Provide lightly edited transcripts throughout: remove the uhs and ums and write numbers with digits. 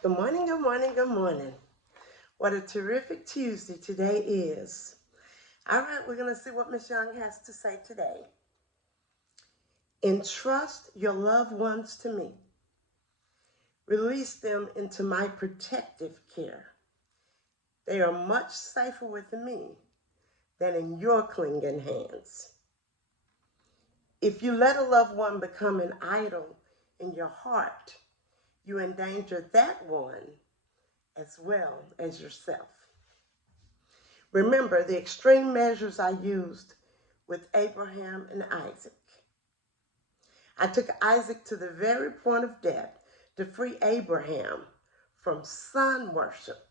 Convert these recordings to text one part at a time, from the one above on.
Good morning, good morning, good morning. What a terrific Tuesday today is. All right, we're going to see what Miss Young has to say today. Entrust your loved ones to me. Release them into my protective care. They are much safer with me than in your clinging hands. If you let a loved one become an idol in your heart, you endanger that one as well as yourself. Remember the extreme measures I used with Abraham and Isaac. I took Isaac to the very point of death to free Abraham from sun worship.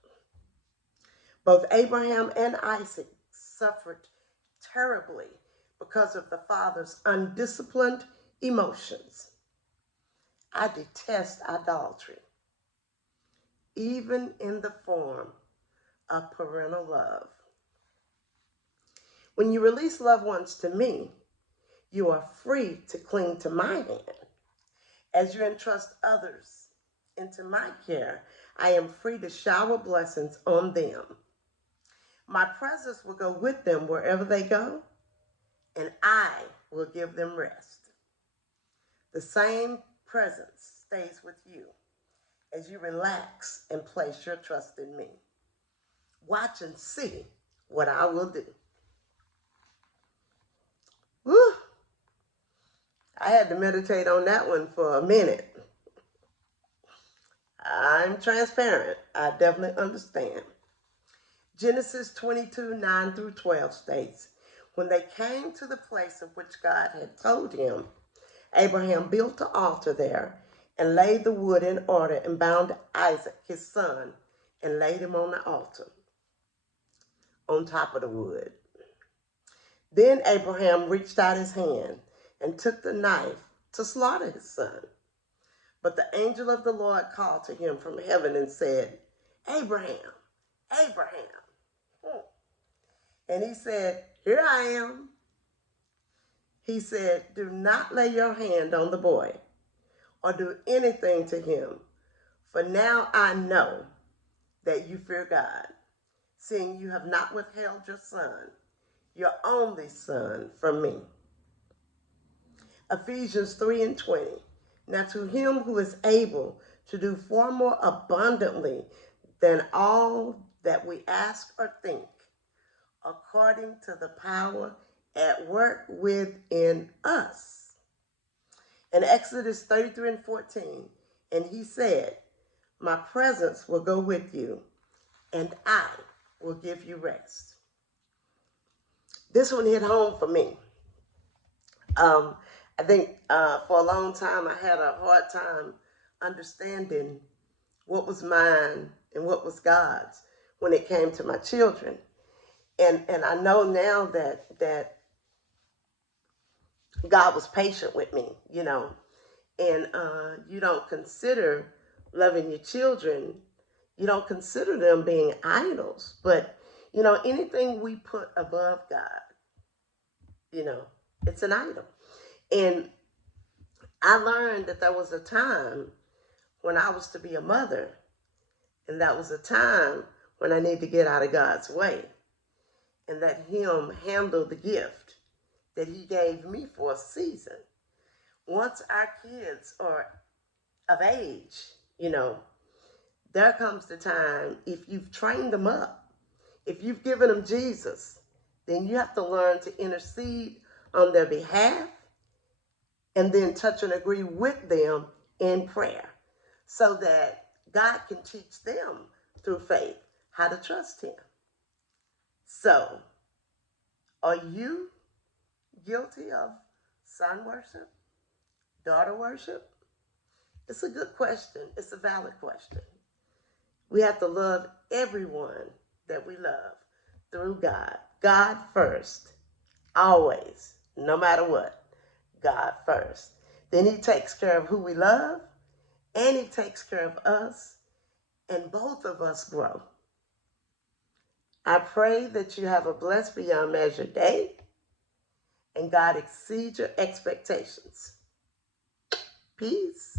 Both Abraham and Isaac suffered terribly because of the father's undisciplined emotions. I detest idolatry, even in the form of parental love. When you release loved ones to me, you are free to cling to my hand. As you entrust others into my care, I am free to shower blessings on them. My presence will go with them wherever they go, and I will give them rest. The same presence stays with you as you relax and place your trust in me. Watch and see what I will do. Woo! I had to meditate on that one for a minute. I'm transparent. I definitely understand. Genesis 22:9-12 states, when they came to the place of which God had told him, Abraham built an altar there and laid the wood in order and bound Isaac, his son, and laid him on the altar on top of the wood. Then Abraham reached out his hand and took the knife to slaughter his son. But the angel of the Lord called to him from heaven and said, Abraham, Abraham. And he said, here I am. He said, do not lay your hand on the boy or do anything to him. For now I know that you fear God, seeing you have not withheld your son, your only son, from me. Ephesians 3:20. Now to him who is able to do far more abundantly than all that we ask or think, according to the power at work within us. In Exodus 33:14, and he said, my presence will go with you, and I will give you rest. This one hit home for me. I think for a long time I had a hard time understanding what was mine and what was God's when it came to my children. And I know now that God was patient with me, and you don't consider loving your children, you don't consider them being idols, but, anything we put above God, it's an idol. And I learned that there was a time when I was to be a mother, and that was a time when I needed to get out of God's way and let him handle the gift that he gave me for a season. Once our kids are of age, there comes the time, if you've trained them up, if you've given them Jesus, then you have to learn to intercede on their behalf and then touch and agree with them in prayer so that God can teach them through faith how to trust him. So, are you guilty of son worship, daughter worship? It's a good question. It's a valid question. We have to love everyone that we love through God. God first, always, no matter what. God first. Then he takes care of who we love, and he takes care of us, and both of us grow. I pray that you have a blessed beyond measure day, and God exceeds your expectations. Peace.